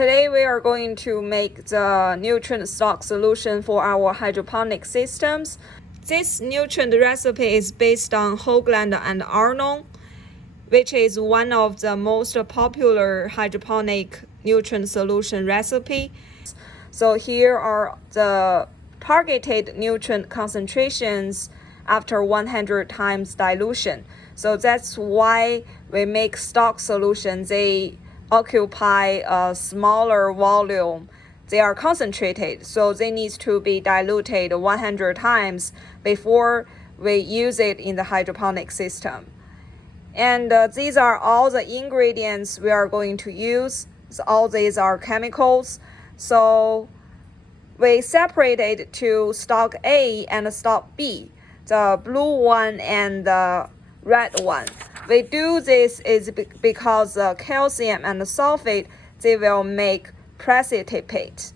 Today we are going to make the nutrient stock solution for our hydroponic systems. This nutrient recipe is based on Hoagland and Arnon, which is one of the most popular hydroponic nutrient solution recipe. So here are the targeted nutrient concentrations after 100 times dilution. So that's why we make stock solutions. They occupy a smaller volume. They are concentrated, so they need to be diluted 100 times before we use it in the hydroponic system. And these are all the ingredients we are going to use. So all these are chemicals. So we separated to stock A and stock B, the blue one and the red one. We do this is because the calcium and the sulfate, they will make precipitate.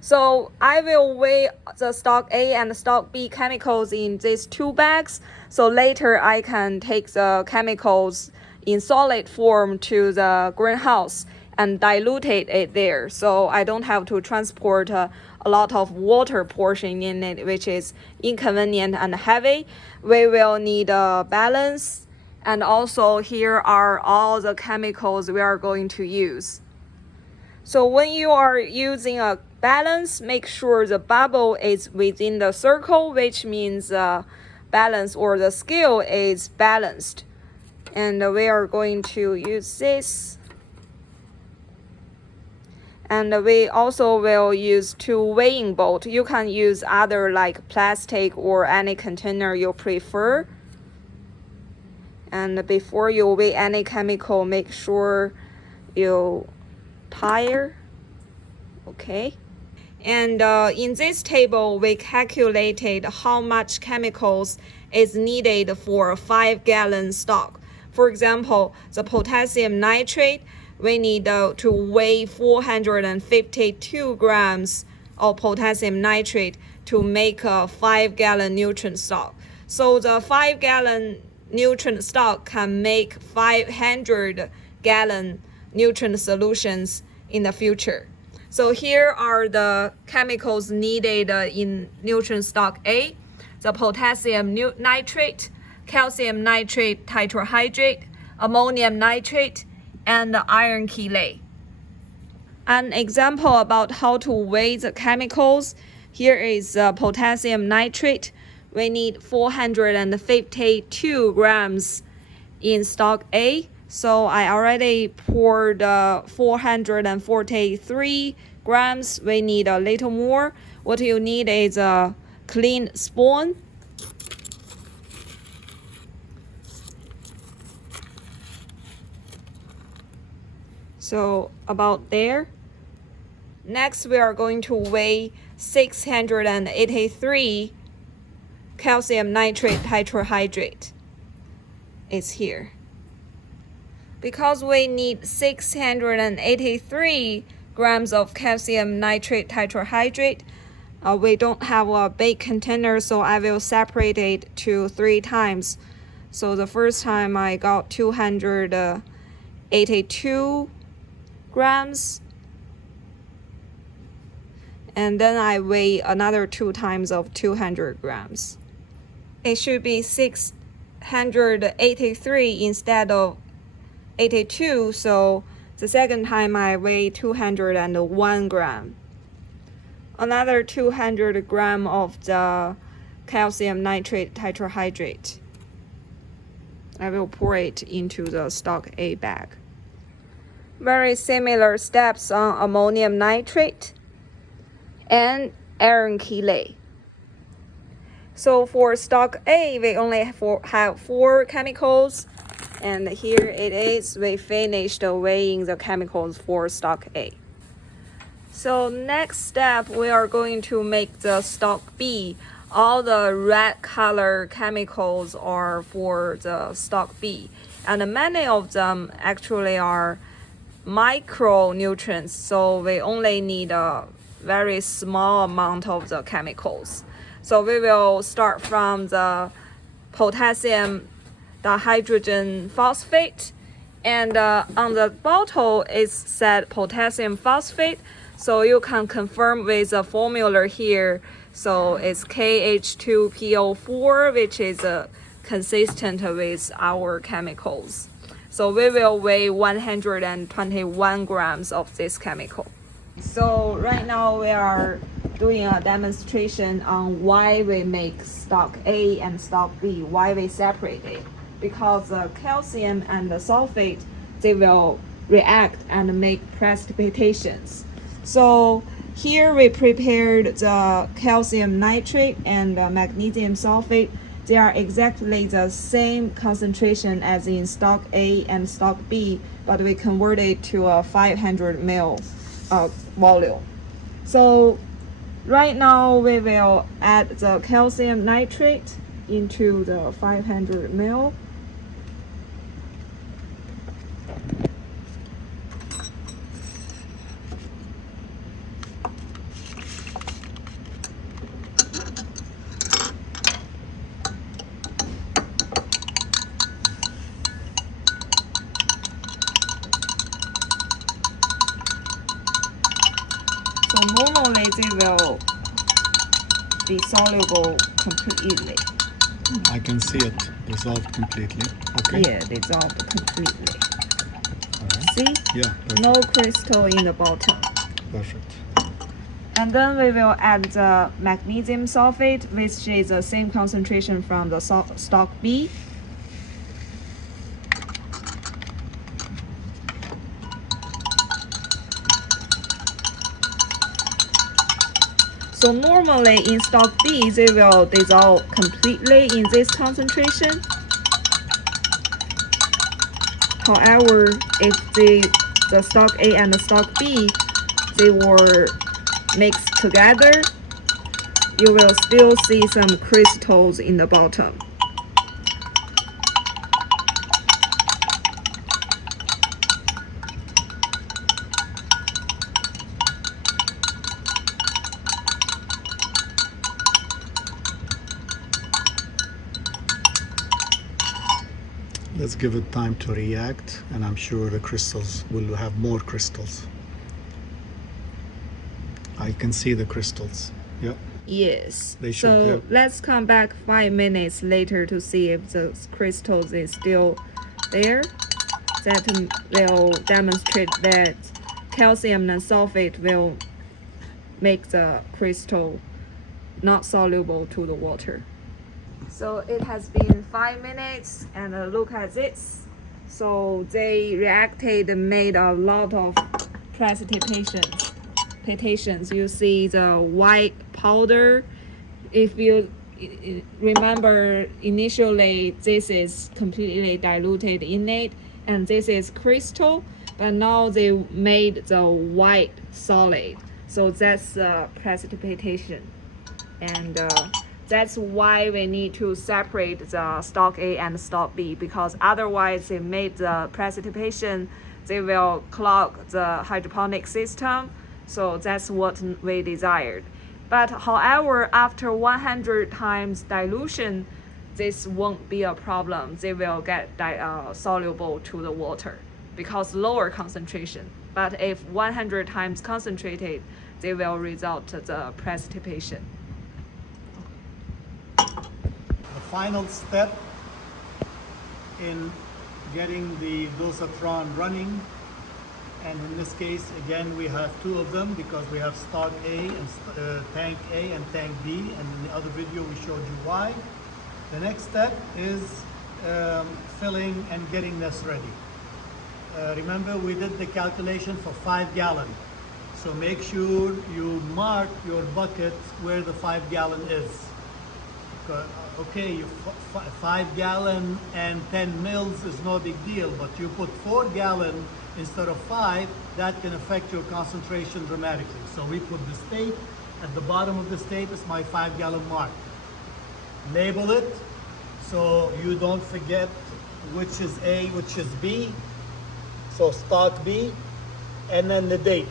So I will weigh the stock A and stock B chemicals in these two bags. So later I can take the chemicals in solid form to the greenhouse and dilute it there. So I don't have to transport a lot of water portion in it, which is inconvenient and heavy. We will need a balance. And also here are all the chemicals we are going to use. So when you are using a balance, make sure the bubble is within the circle, which means balance or the scale is balanced. And we are going to use this. And we also will use two weighing bolts. You can use other like plastic or any container you prefer. And before you weigh any chemical, make sure you tire. Okay. And in this table, we calculated how much chemicals is needed for a 5-gallon stock. For example, the potassium nitrate, we need to weigh 452 grams of potassium nitrate to make a 5-gallon nutrient stock. So the 5-gallon nutrient stock can make 500-gallon nutrient solutions in the future. So here are the chemicals needed in nutrient stock A: the potassium nitrate, calcium nitrate tetrahydrate, ammonium nitrate, and the iron chelate. An example about how to weigh the chemicals. Here is potassium nitrate. We need 452 grams in stock A. So I already poured 443 grams. We need a little more. What you need is a clean spoon. So about there. Next, we are going to weigh 683 calcium nitrate tetrahydrate. It's here. Because we need 683 grams of calcium nitrate tetrahydrate, we don't have a big container, so I will separate it to 3 times. So the first time I got 282 grams. And then I weigh another 2 times of 200 grams. It should be 683 instead of 82, so the second time I weigh 201 gram. Another 200 gram of the calcium nitrate tetrahydrate. I will pour it into the stock A bag. Very similar steps on ammonium nitrate and iron chelate. So for stock A, we only have 4 chemicals. And here it is. We finished weighing the chemicals for stock A. So next step, we are going to make the stock B. All the red color chemicals are for the stock B. And many of them actually are micronutrients. So we only need a very small amount of the chemicals. So we will start from the potassium dihydrogen phosphate And on the bottle it said potassium phosphate, so you can confirm with the formula here. So it's KH2PO4, which is consistent with our chemicals. So we will weigh 121 grams of this chemical. So right now we are doing a demonstration on why we make stock A and stock B, why we separate it. Because the calcium and the sulfate, they will react and make precipitations. So here we prepared the calcium nitrate and the magnesium sulfate. They are exactly the same concentration as in stock A and stock B, but we convert it to a 500 ml volume. So right now we will add the calcium nitrate into the 500 ml. So normally they will be soluble completely. I can see it dissolved completely. Okay. Yeah, dissolved completely. All right. See? Yeah. Perfect. No crystal in the bottom. Perfect. And then we will add the magnesium sulfate, which is the same concentration from the stock B. So normally in stock B, they will dissolve completely in this concentration. However, if the stock A and the stock B, they were mixed together, you will still see some crystals in the bottom. Let's give it time to react, and I'm sure the crystals will have more crystals. I can see the crystals. Yeah. Yes. They should, So yeah. let's come back 5 minutes later to see if the crystals is still there. That will demonstrate that calcium and sulfate will make the crystal not soluble to the water. So it has been 5 minutes, and look at this. So they reacted and made a lot of precipitations. You see the white powder. If you remember, initially this is completely diluted in it, and this is crystal, but now they made the white solid. So that's precipitation, and that's why we need to separate the stock A and stock B, because otherwise they made the precipitation, they will clog the hydroponic system. So that's what we desired. But however, after 100 times dilution, this won't be a problem. They will get soluble to the water because lower concentration. But if 100 times concentrated, they will result the precipitation. The final step in getting the Dosatron running, and in this case again we have two of them because we have stock A and tank A and tank B, and in the other video we showed you why. The next step is filling and getting this ready. Remember, we did the calculation for 5 gallon, so make sure you mark your bucket where the 5 gallon is. Okay, 5 gallon and 10 mils is no big deal, but you put 4 gallon instead of 5, that can affect your concentration dramatically. So we put the state, at the bottom of the state is my 5 gallon mark. Label it so you don't forget which is A, which is B. So stock B, and then the date.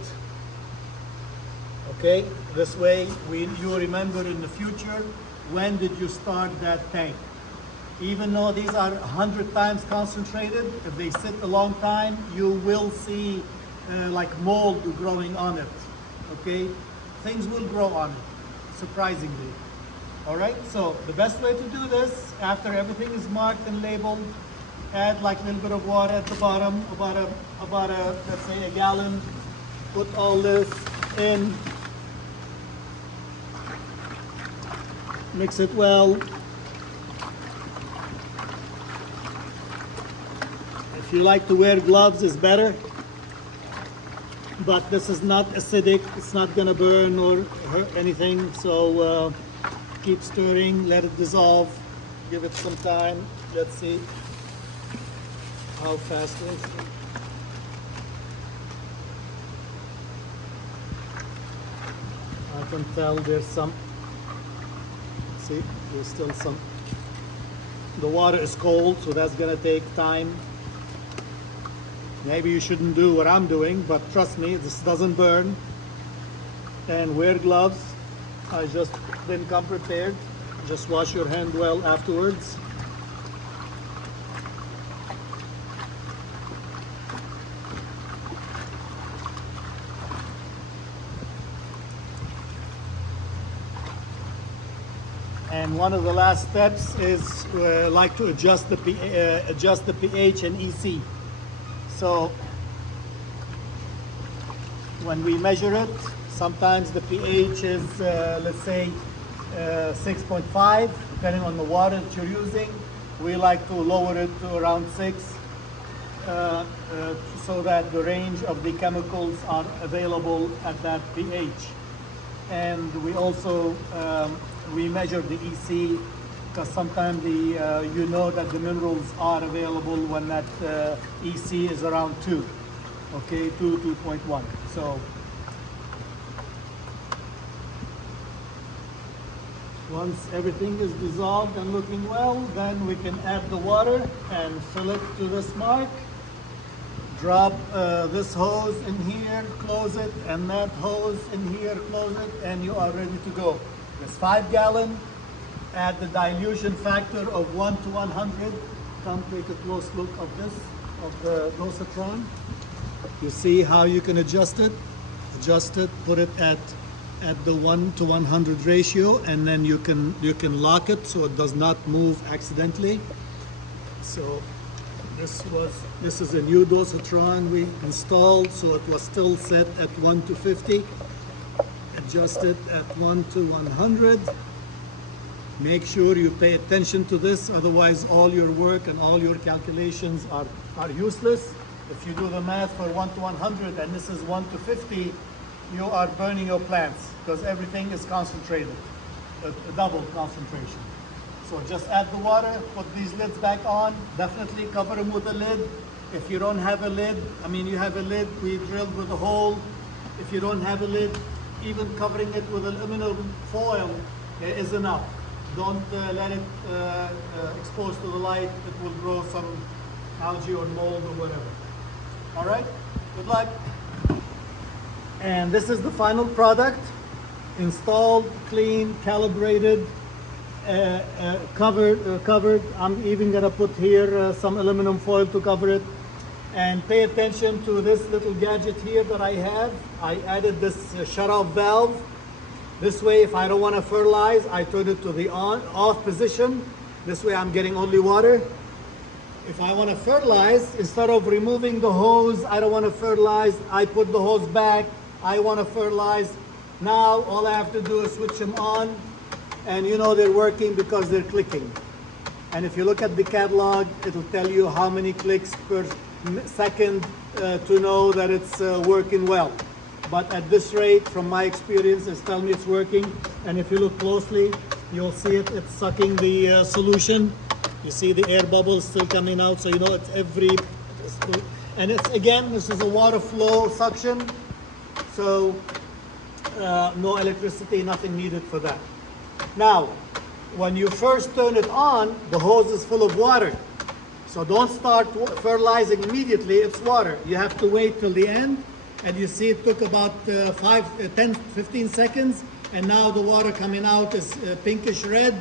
Okay, this way you remember in the future, when did you start that tank? Even though these are 100 times concentrated, if they sit a long time, you will see like mold growing on it, okay? Things will grow on it, surprisingly. All right, so the best way to do this, after everything is marked and labeled, add like a little bit of water at the bottom, about a let's say a gallon. Put all this in, mix it well. If you like to wear gloves, it's better, but this is not acidic. It's not gonna burn or hurt anything. So keep stirring, let it dissolve, give it some time. Let's see how fast it is. I can tell there's some, see, there's still some. The water is cold, so that's gonna take time. Maybe you shouldn't do what I'm doing, but trust me, this doesn't burn. And wear gloves. I just didn't come prepared. Just wash your hand well afterwards. And one of the last steps is like to adjust the pH and EC. So when we measure it, sometimes the pH is let's say 6.5, depending on the water that you're using. We like to lower it to around 6 so that the range of the chemicals are available at that pH. And we also we measure the EC because sometimes you know that the minerals are available when that EC is around 2, okay, 2.1. So once everything is dissolved and looking well, then we can add the water and fill it to this mark. Drop this hose in here, close it, and that hose in here, close it, and you are ready to go. This 5 gallon, add the dilution factor of 1 to 100. Come take a close look of this, of the Dosatron. You see how you can adjust it? Adjust it, put it at the 1 to 100 ratio, and then you can lock it so it does not move accidentally. So this is a new Dosatron we installed, so it was still set at 1 to 50. Adjust it at 1 to 100. Make sure you pay attention to this, otherwise all your work and all your calculations are useless. If you do the math for 1 to 100 and this is 1 to 50, you are burning your plants because everything is concentrated, a double concentration. So just add the water, put these lids back on, definitely cover them with a lid. If you don't have a lid, I mean you have a lid, we drilled with a hole. If you don't have a lid, even covering it with aluminum foil is enough. Don't let it expose to the light, it will grow some algae or mold or whatever. All right, good luck. And this is the final product, installed, clean, calibrated, covered. I'm even gonna put here some aluminum foil to cover it. And pay attention to this little gadget here that I have. I added this shut-off valve. This way, if I don't want to fertilize, I turn it to the off position. This way I'm getting only water. If I want to fertilize, instead of removing the hose, I don't want to fertilize, I put the hose back, I want to fertilize. Now, all I have to do is switch them on, and you know they're working because they're clicking. And if you look at the catalog, it'll tell you how many clicks per second to know that it's working well. But at this rate, from my experience, it's telling me it's working. And if you look closely, you'll see it's sucking the solution. You see the air bubbles still coming out, so you know it's and it's, again, this is a water flow suction, so no electricity, nothing needed for that. Now, when you first turn it on, the hose is full of water. So don't start fertilizing immediately, it's water. You have to wait till the end, and you see it took about 10, 15 seconds, and now the water coming out is pinkish red.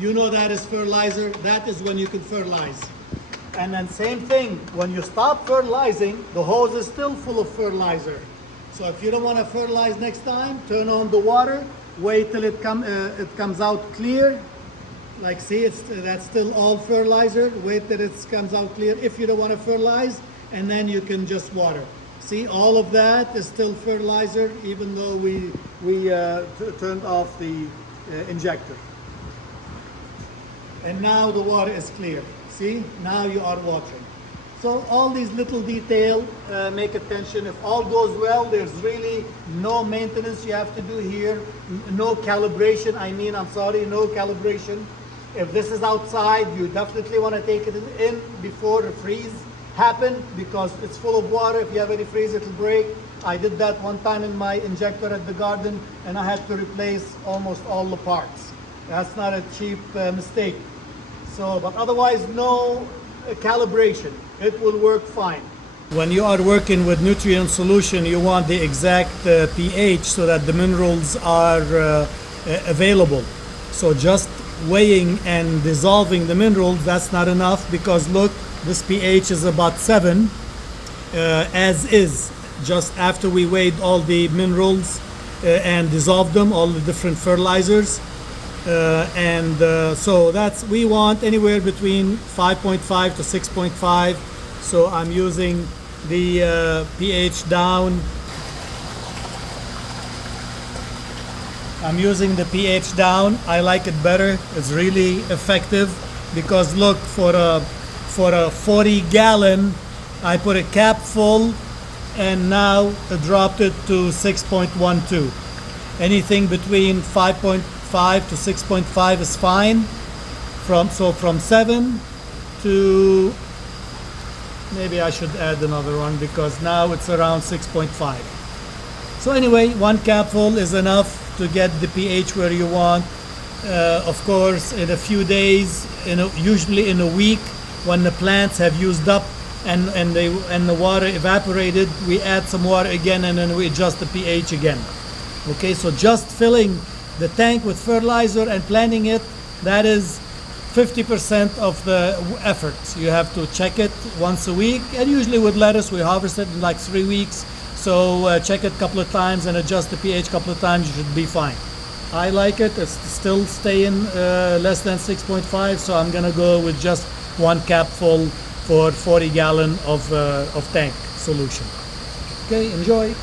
You know that is fertilizer. That is when you can fertilize. And then same thing, when you stop fertilizing, the hose is still full of fertilizer. So if you don't want to fertilize next time, turn on the water, wait till it comes out clear. Like see, that's still all fertilizer. Wait till it comes out clear if you don't want to fertilize, and then you can just water. See, all of that is still fertilizer, even though we turned off the injector. And now the water is clear. See, now you are watering. So all these little details make attention. If all goes well, there's really no maintenance you have to do here. No calibration, no calibration. If this is outside, you definitely want to take it in before the freeze happen, because it's full of water. If you have any freeze, it'll break. I did that one time in my injector at the garden, and I had to replace almost all the parts. That's not a cheap mistake. So, but otherwise, no calibration. It will work fine. When you are working with nutrient solution, you want the exact pH so that the minerals are available. So just weighing and dissolving the minerals, that's not enough, because look, this pH is about 7 as is, just after we weighed all the minerals and dissolved them, all the different fertilizers. So that's, we want anywhere between 5.5 to 6.5. So I'm using the pH down. I'm using the pH down. I like it better. It's really effective, because look, for a 40 gallon, I put a cap full, and now I dropped it to 6.12. Anything between 5.5 to 6.5 is fine. From 7 to, maybe I should add another one, because now it's around 6.5. So anyway, one capful is enough to get the pH where you want. Of course, in a few days, usually in a week, when the plants have used up and the water evaporated, we add some water again, and then we adjust the pH again. Okay, so just filling the tank with fertilizer and planting it, that is 50% of the effort. You have to check it once a week, and usually with lettuce we harvest it in like 3 weeks. So check it a couple of times and adjust the pH a couple of times, you should be fine. I like it. It's still staying less than 6.5, so I'm gonna go with just one capful for 40 gallon of tank solution. Okay, enjoy.